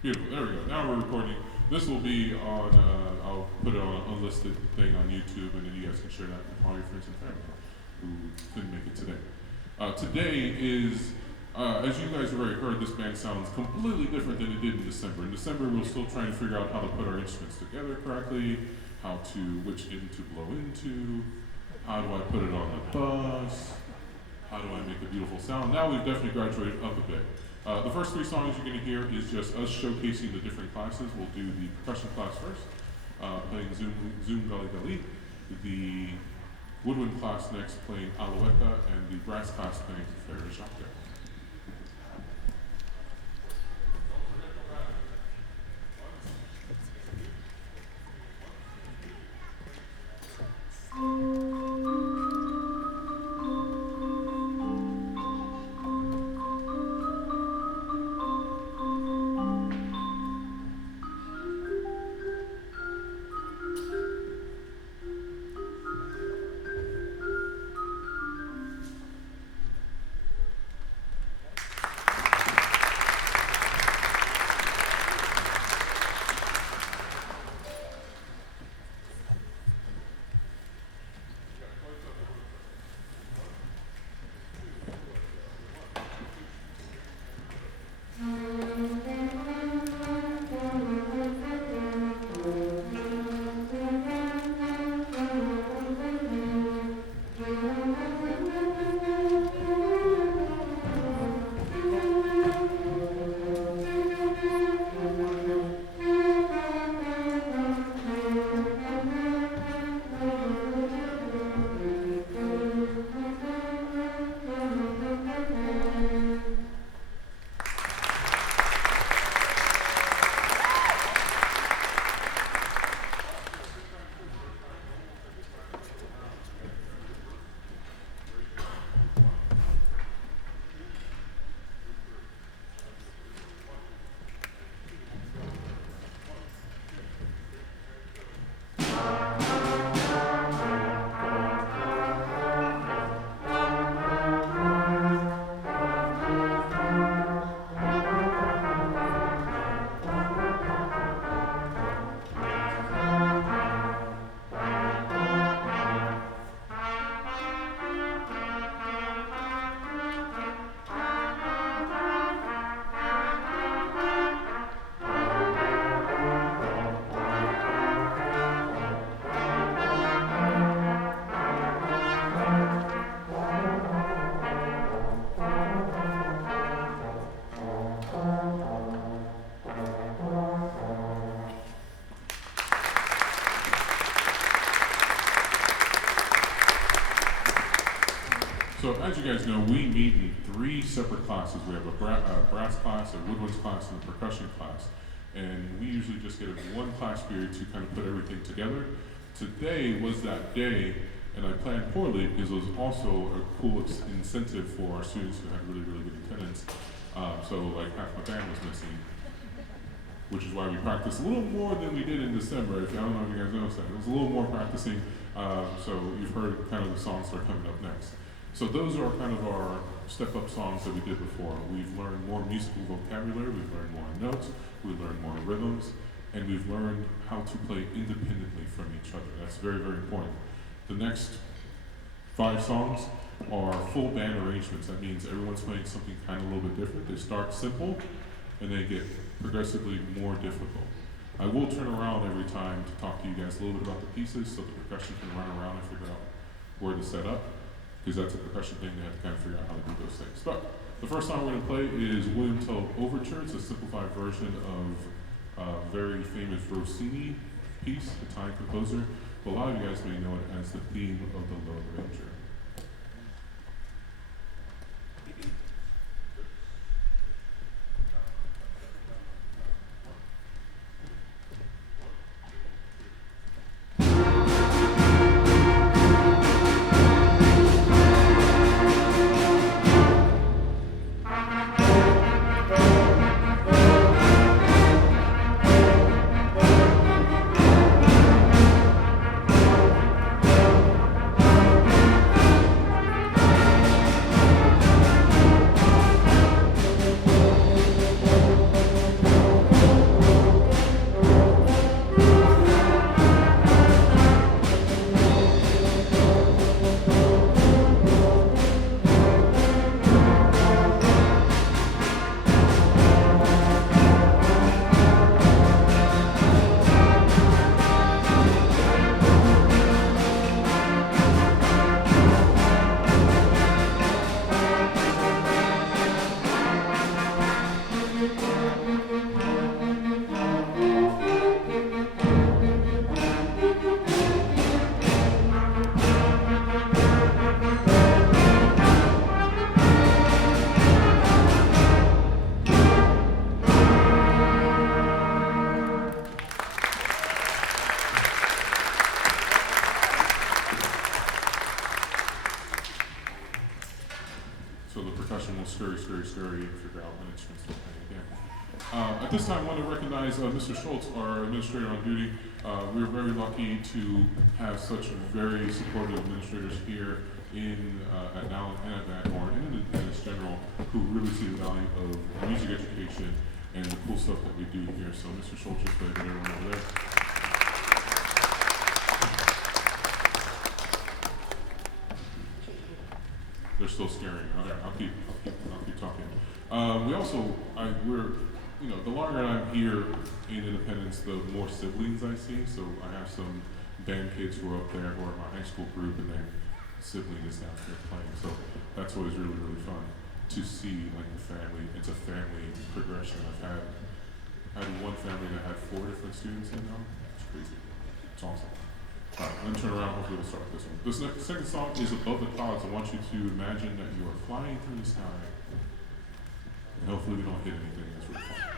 Beautiful. There we go. Now we're recording. This will be on. I'll put it on an unlisted thing on YouTube, and then you guys can share that with all your friends and family who couldn't make it today. Today is, as you guys have already heard, this band sounds completely different than it did in December. In December, we're still trying to figure out how to put our instruments together correctly, which end to blow into, how do I put it on the bus, how do I make a beautiful sound. Now we've definitely graduated up a bit. The first three songs you're going to hear is just us showcasing the different classes. We'll do the percussion class first, playing Zoom Gully Gully, the woodwind class next playing Alouetta, and the brass class playing Frere Jacques. So as you guys know, we meet in three separate classes. We have a brass class, a woodwinds class, and a percussion class. And we usually just get one class period to kind of put everything together. Today was that day, and I planned poorly because it was also a cool incentive for our students who had really, really good attendance. So like half my band was missing, which is why we practiced a little more than we did in December. If I don't know if you guys noticed that, it was a little more practicing. So you've heard kind of the songs that are coming up next. So those are kind of our step-up songs that we did before. We've learned more musical vocabulary, we've learned more notes, we've learned more rhythms, and we've learned how to play independently from each other. That's very, very important. The next 5 songs are full band arrangements. That means everyone's playing something kind of a little bit different. They start simple, and they get progressively more difficult. I will turn around every time to talk to you guys a little bit about the pieces so the percussion can run around and figure out where to set up, because that's a percussion thing. They have to kind of figure out how to do those things. But the first song we're going to play is William Tell Overture. It's a simplified version of a very famous Rossini piece, Italian composer. But a lot of you guys may know it as the theme of the Lone Ranger. At this time, I want to recognize Mr. Schultz, our administrator on duty. We are very lucky to have such very supportive administrators here at Allen and at Backhorn and in Independence General, who really see the value of music education and the cool stuff that we do here. So, Mr. Schultz, just wave at everyone over there. They're still scaring. Okay, I'll keep talking. The longer I'm here in Independence, the more siblings I see. So I have some band kids who are up there who are my high school group, and their sibling is down here playing. So that's always really, really fun to see, like, the family. It's a family progression. I had one family that had 4 different students in them. It's crazy. It's awesome. All right, let me turn around. Hopefully we'll start with this one. This second song is Above the Clouds. I want you to imagine that you are flying through the sky. And hopefully we don't hit anything as we're flying.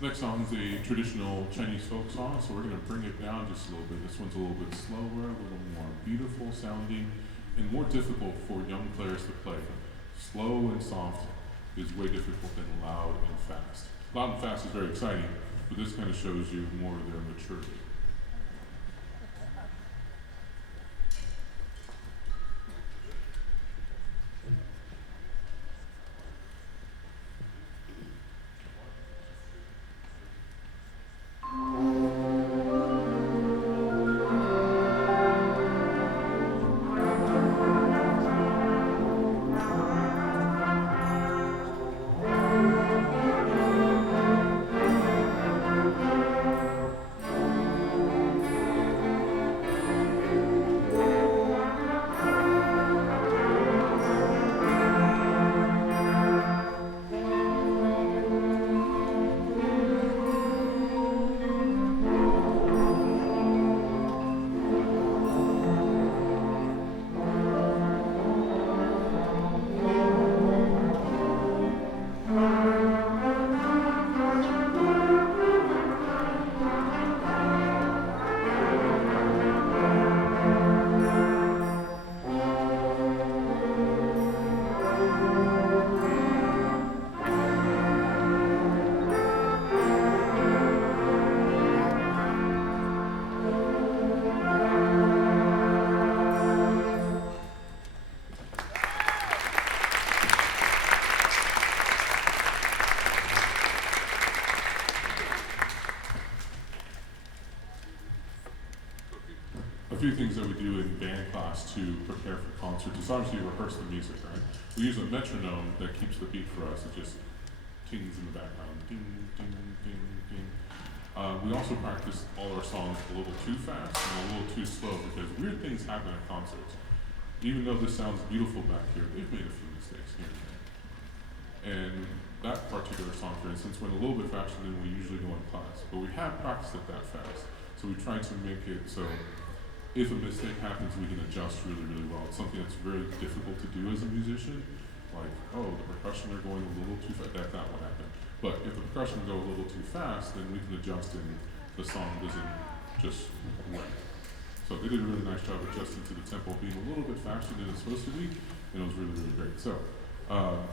Next song is a traditional Chinese folk song, so we're going to bring it down just a little bit. This one's a little bit slower, a little more beautiful sounding, and more difficult for young players to play. Slow and soft is way difficult than loud and fast. Loud and fast is very exciting, but this kind of shows you more of their maturity. few things that we do in band class to prepare for concerts is obviously rehearse the music, right? We use a metronome that keeps the beat for us. It just tings in the background, ding, ding, ding, ding. We also practice all our songs a little too fast and a little too slow because weird things happen at concerts. Even though this sounds beautiful back here, they've made a few mistakes here and there. And that particular song, for instance, went a little bit faster than we usually do in class, but we have practiced it that fast. So we try to make it so if a mistake happens, we can adjust really, really well. It's something that's very difficult to do as a musician. Like, oh, the percussion are going a little too fast. That's not what happened. But if the percussion go a little too fast, then we can adjust and the song doesn't just wreck. So they did a really nice job adjusting to the tempo being a little bit faster than it's supposed to be, and it was really, really great. So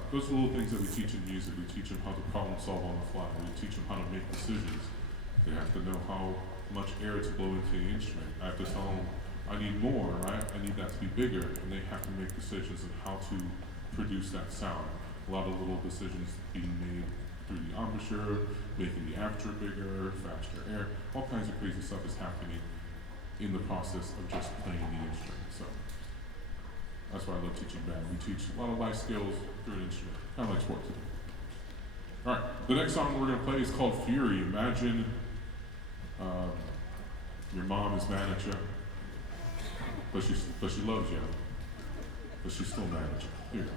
those are little things that we teach in music. We teach them how to problem solve on the fly. We teach them how to make decisions. They have to know how much air to blow into the instrument. I have to tell them, I need more, right? I need that to be bigger, and they have to make decisions on how to produce that sound. A lot of little decisions being made through the embouchure, making the aperture bigger, faster air, all kinds of crazy stuff is happening in the process of just playing the instrument. So that's why I love teaching band. We teach a lot of life skills through an instrument, kind of like sports. All right, the next song we're going to play is called Fury. Imagine your mom is mad at you, but she loves you, but she's still mad at you. Here you go.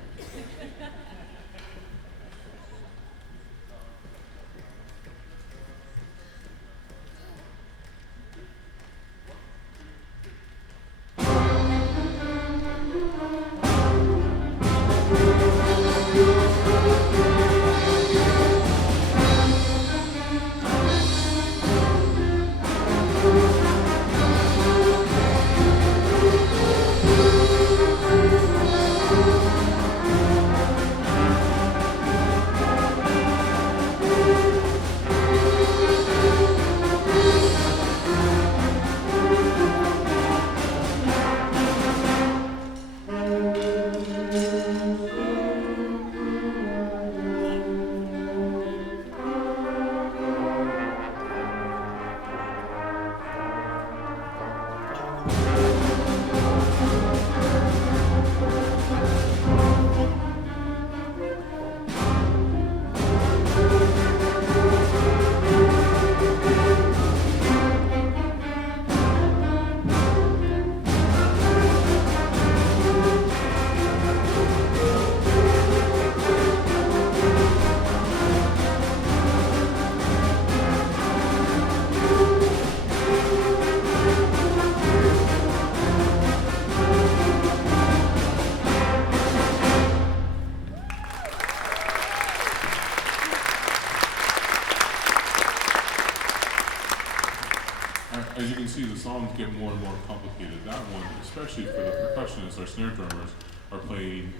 As you can see, the songs get more and more complicated. That one, especially for the percussionists, our snare drummers, are playing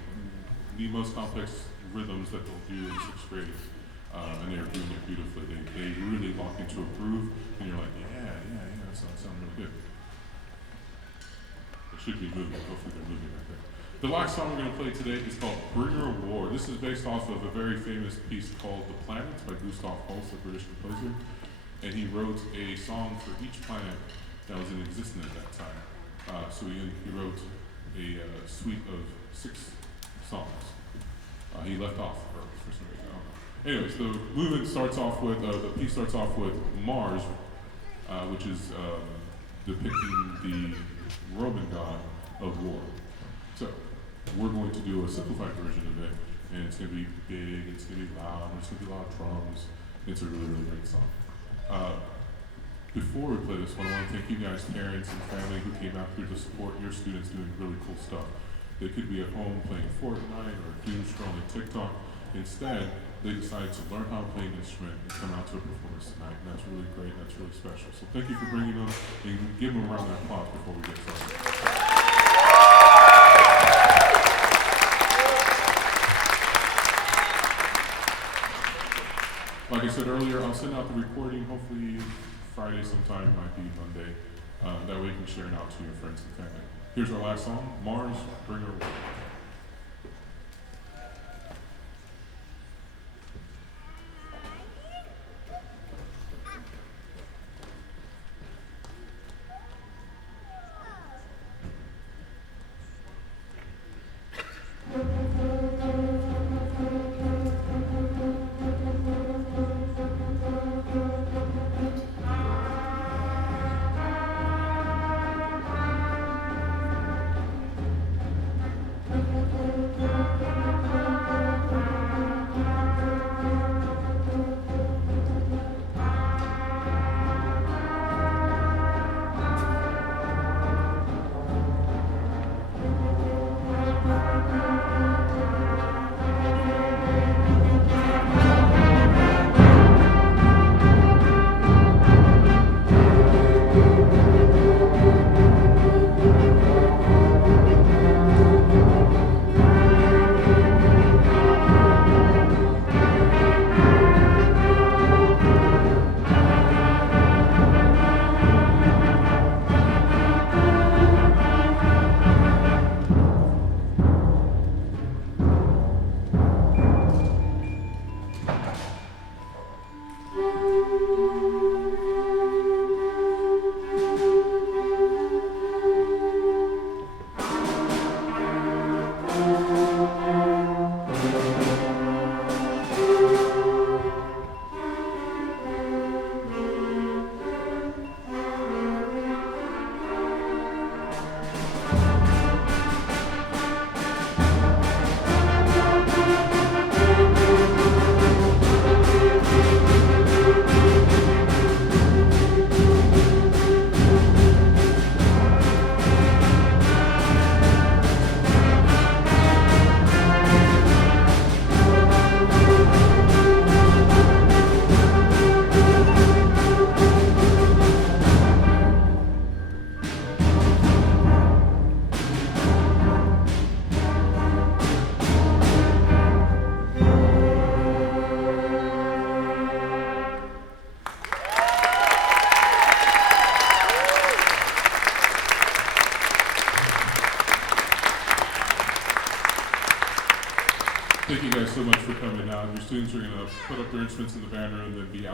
the most complex rhythms that they'll do in sixth grade, and they're doing it beautifully. They really lock into a groove, and you're like, yeah, that sounds really good. It should be moving. Hopefully they're moving right there. The last song we're going to play today is called Bringer of War. This is based off of a very famous piece called The Planets by Gustav Holst, a British composer. And he wrote a song for each planet that was in existence at that time. So he wrote a suite of 6 songs. He left off Earth for some reason, I don't know. Anyways, the movement starts off with, the piece starts off with Mars, which is depicting the Roman god of war. So we're going to do a simplified version of it, and it's going to be big, it's going to be loud, there's going to be a lot of drums. It's a really, really great song. Before we play this one, I want to thank you guys, parents and family who came out here to support your students doing really cool stuff. They could be at home playing Fortnite or doom scrolling TikTok. Instead, they decided to learn how to play an instrument and come out to a performance tonight. And that's really great, and that's really special. So thank you for bringing them, and give them a round of applause before we get started. Like I said earlier, I'll send out the recording hopefully Friday sometime, might be Monday. That way you can share it out to your friends and family. Here's our last song, Mars, Bringer of War. thank you guys so much for coming out. Your students are going to put up their instruments in the band room and then be out